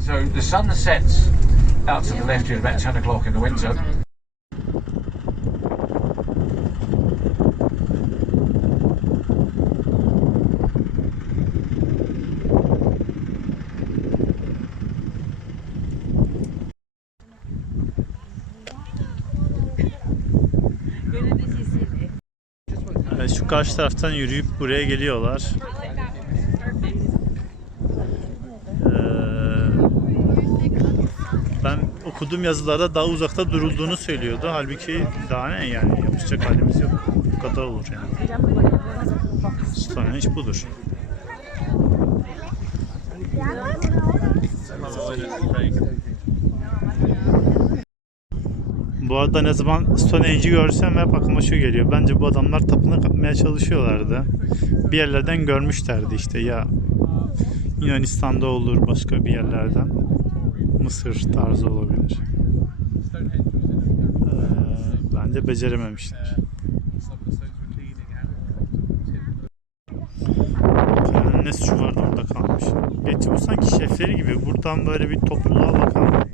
So the sun sets out to the left here about 10 o'clock in the winter. Şu karşı taraftan yürüyüp buraya geliyorlar. Ee, ben okuduğum yazılarda daha uzakta durulduğunu söylüyordu. Halbuki daha ne yani yapacak halimiz yok. Bu kadar olur yani. Stonehenge budur. Bu arada ne zaman Stonehenge'i görsem hep aklıma şu geliyor. Bence bu adamlar tapınak yapmaya çalışıyorlardı. Bir yerlerden görmüşlerdi işte ya Yunanistan'da olur başka bir yerlerden. Mısır tarzı olabilir. Ee, bence becerememişler. Kayanın ne vardı orada kalmış. Gerçi bu sanki şefleri gibi. Buradan böyle bir topluluğa bakan